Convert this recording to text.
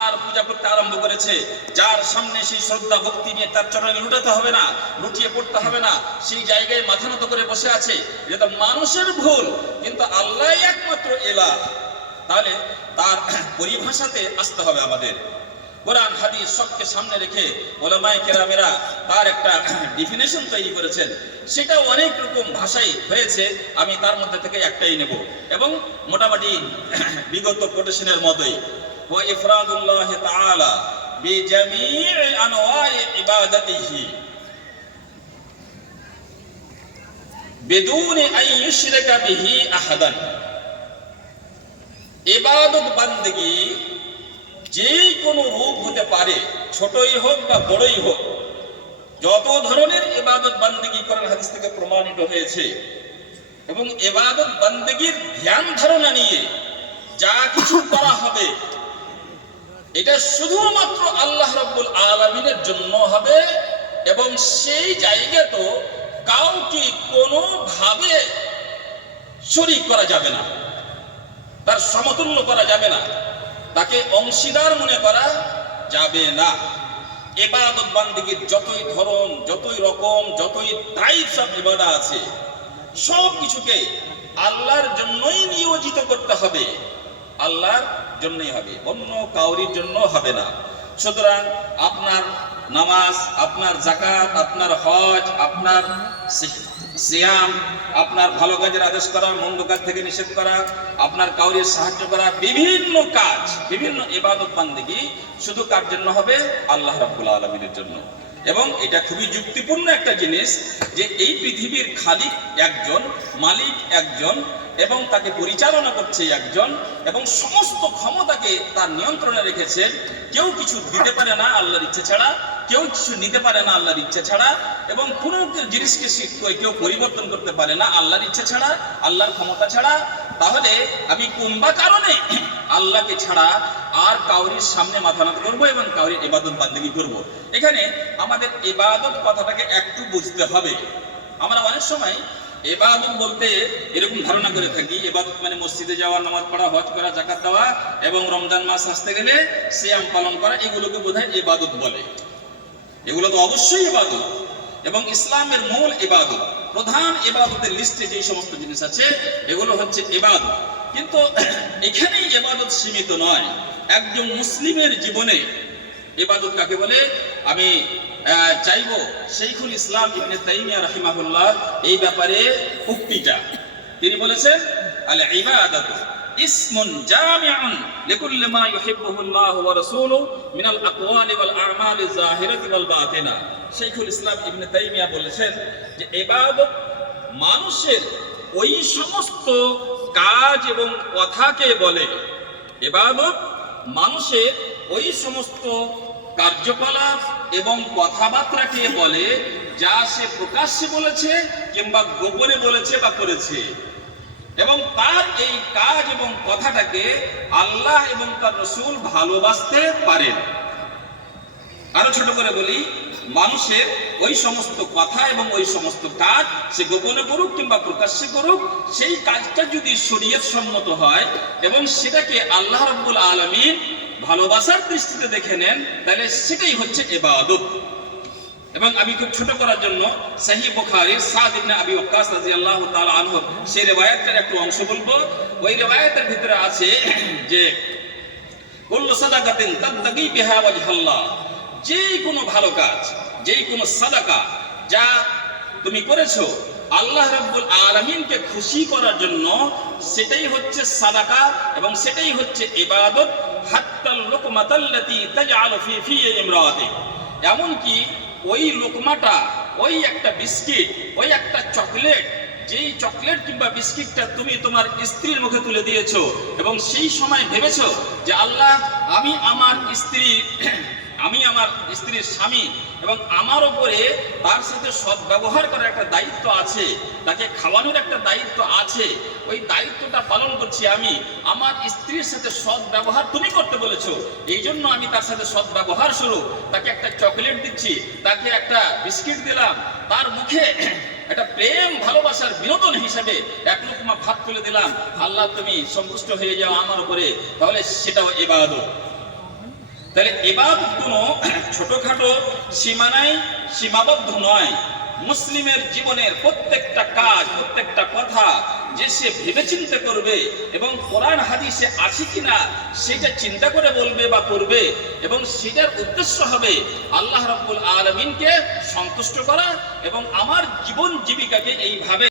আর পূজা করতে আরম্ভ করেছে, যার সামনে সেই শ্রদ্ধা ভক্তি নিয়ে তার চরণে লুটাতে হবে না, লুটিয়ে পড়তে হবে না, সেই জায়গায় মাথা নত করে বসে আছে, এটা মানুষের ভুল, কিন্তু আল্লাহ একমাত্র এলা। তাহলে তার পরিভাষাতে আসতে হবে আমাদের। কোরআন হাদিস সবকে সামনে রেখে ওলামায়ে কেরামেরা তার একটা ডেফিনেশন তৈরি করেছেন, সেটা অনেক রকম ভাষায় হয়েছে, আমি তার মধ্যে থেকে একটাই নেব এবং মোটামুটি বিগত কোটেশনের মতোই। وإفراد الله تعالى بجميع أنواع عبادته بدون أن يشرك به أحدا। ইবাদত বান্দেগী যে কোনো রূপ হতে পারে, ছোটই হোক বা বড়ই হোক, যত ধরনের ইবাদত বান্দেগী কোরআন হাদিস থেকে প্রমাণিত হয়েছে, এবং ইবাদত বান্দেগীর ধ্যান ধারণা নিয়ে যা কিছু করা হবে এটা শুধুমাত্র আল্লাহ রাব্বুল আলামিনের জন্য হবে, এবং সেই জায়গা তো কাউকে কোনোভাবে শরীক করা যাবে না, তার সমতুল্য করা যাবে না, তাকে অংশীদার মনে করা যাবে না। ইবাদত বান্দেগীর যতই ধরন, যতই রকম, যতই টাইপস অফ ইবাদত আছে, সব কিছুকে আল্লাহর জন্যই নিয়োজিত করতে হবে, আল্লাহর জন্যই হবে, অন্য কাউরির জন্য হবে না। সুতরাং আপনার নামাজ, আপনার যাকাত, আপনার হজ, আপনার সিয়াম, আপনার ভালো কাজের আদেশ করা, মন্দ কাজ থেকে নিষেধ করা, আপনার কাউরির সাহায্য করা, বিভিন্ন কাজ, বিভিন্ন ইবাদত বান্দেগী শুধু কার জন্য হবে? আল্লাহ রাব্বুল আলামিনের জন্য। এবং এটা খুবই যুক্তিপূর্ণ একটা জিনিস যে এই পৃথিবীর খালিক একজন, মালিক একজন, এবং তাকে পরিচালনা করছে একজন, এবং সমস্ত ক্ষমতাকে তার নিয়ন্ত্রণে রেখেছেন। কেউ কিছু দিতে পারে না আল্লাহর ইচ্ছে ছাড়া, কেউ কিছু নিতে পারে না আল্লাহর ইচ্ছে ছাড়া, এবং কোনো জিনিসকে কেউ পরিবর্তন করতে পারে না আল্লাহর ইচ্ছে ছাড়া, আল্লাহর ক্ষমতা ছাড়া। তাহলে আমি কোনবা কারণে আল্লাহকে ছাড়া আর কাউরির সামনে মাথা নত করবো এবং কাউরির ইবাদত বান্দেগী করব? এখানে আমাদের ইবাদত কথাটাকে একটু বুঝতে হবে। আমরা অনেক সময় ইবাদত বলতে এরকম ধারণা করে থাকি, ইবাদত মানে মসজিদে যাওয়া, নামাজ পড়া, হজ করা, যাকাত দেওয়া, এবং রমজান মাস আসতে গেলে সিয়াম পালন করা, এগুলোকে বোধহয় ইবাদত বলে। এগুলো তো অবশ্যই ইবাদত, এবং ইসলামের মূল ইবাদত, প্রধান ইবাদতের লিস্টে যে সমস্ত জিনিস আছে এগুলো হচ্ছে ইবাদত। কিন্তু এখানেই ইবাদত সীমিত নয়। একজন মুসলিমের জীবনে ইবাদত কাকে বলে আমি চাইবো শাইখুল ইসলাম ইবনে তাইমিয়া রাহিমাহুল্লাহ এই ব্যাপারে উক্তিটা তিনি বলেছেন, আল ইবাদাতু ইসমুন জামিউন লিকুল্লি মা ইউহিব্বুহুল্লাহু ওয়া রাসূলুহু মিনাল আকওয়ালি ওয়াল আ'মালি যাহিরাতি ওয়াল বাতিনা। শাইখুল ইসলাম ইবনে তাইমিয়া বলেছেন যে ইবাদত মানুষের ওই সমস্ত কাজ এবং কথাকে বলে, ইবাদত মানুষের ওই সমস্ত কার্যকলাপ এবং কথাবার্তাকে বলে যা সে প্রকাশ্যে বলেছে কিংবা গোপনে বলেছে বা করেছে, এবং তার এই কাজ এবং কথাটাকে আল্লাহ এবং তার রাসূল ভালোবাসতে পারেন। আরো ছোট করে বলি, মানুষের ওই সমস্ত কথা এবং ওই সমস্ত কাজ সে গোপনে করুক কিংবা প্রকাশ্যে করুক, সেই কাজটা যদি শরীয়ত সম্মত হয় এবং সেটাকে আল্লাহ রাব্বুল আলামিন ভালোবাসার দৃষ্টিতে দেখে নেন, তাহলে সেটাই হচ্ছে ইবাদত। এবং আমি খুব ছোট করার জন্য সহিহ বুখারীর সাদ ইবনে আবি ওয়াক্কাস রাদিয়াল্লাহু তাআলা আনহু সেই রিওয়ায়াতের একটু অংশ বলবো। ওই রিওয়ায়াতের ভিতরে আছে যে কুল্লু সাদাকাতিন তাবতাগি বিহা ওয়াজহাল্লাহ, যে কোনো ভালো কাজ, যে কোনো সাদাকা যা তুমি করেছো আল্লাহ রাব্বুল আলামিনকে খুশি করার জন্য, সেটাই হচ্ছে সাদাকা এবং সেটাই হচ্ছে ইবাদত। হাত্তাল লুকমাতাল্লাতী তাজআলু ফি ইমরাতিক, এমনকি ওই লোকমাটা, ওই একটা বিস্কিট, ওই একটা চকলেট, যেই চকলেট কিংবা বিস্কিটটা তুমি তোমার স্ত্রীর মুখে তুলে দিয়েছো এবং সেই সময় ভেবেছো যে আল্লাহ, আমি আমার স্ত্রীর স্বামী এবং আমার উপরে তার সাথে সদ্ব্যবহার করার একটা দায়িত্ব আছে, তাকে খাওয়ানোর একটা দায়িত্ব আছে, ওই দায়িত্বটা পালন করছি আমি। আমার স্ত্রীর সাথে সদ্ব্যবহার তুমি করতে বলেছো, এই জন্য আমি তার সাথে সদ্ব্যবহার স্বরূপ তাকে একটা চকলেট দিচ্ছি, তাকে একটা বিস্কিট দিলাম, তার মুখে একটা প্রেম ভালোবাসার বিনোদন হিসেবে এক লোকমা ভাত তুলে দিলাম, আল্লাহ তুমি সন্তুষ্ট হয়ে যাও আমার উপরে, তাহলে সেটাও ইবাদত। তাহলে ইবাদত কোনো ছোটখাটো সীমানায় সীমাবদ্ধ নয়। মুসলিমের জীবনের প্রত্যেকটা কাজ, প্রত্যেকটা কথা যে সে ভেবেচিন্তে করবে এবং কোরআন হাদিসে আছে কিনা সেটা চিন্তা করে বলবে বা করবে, এবং সেটার উদ্দেশ্য হবে আল্লাহ রাব্বুল আলামিনকে সন্তুষ্ট করা এবং আমার জীবন জীবিকাকে এইভাবে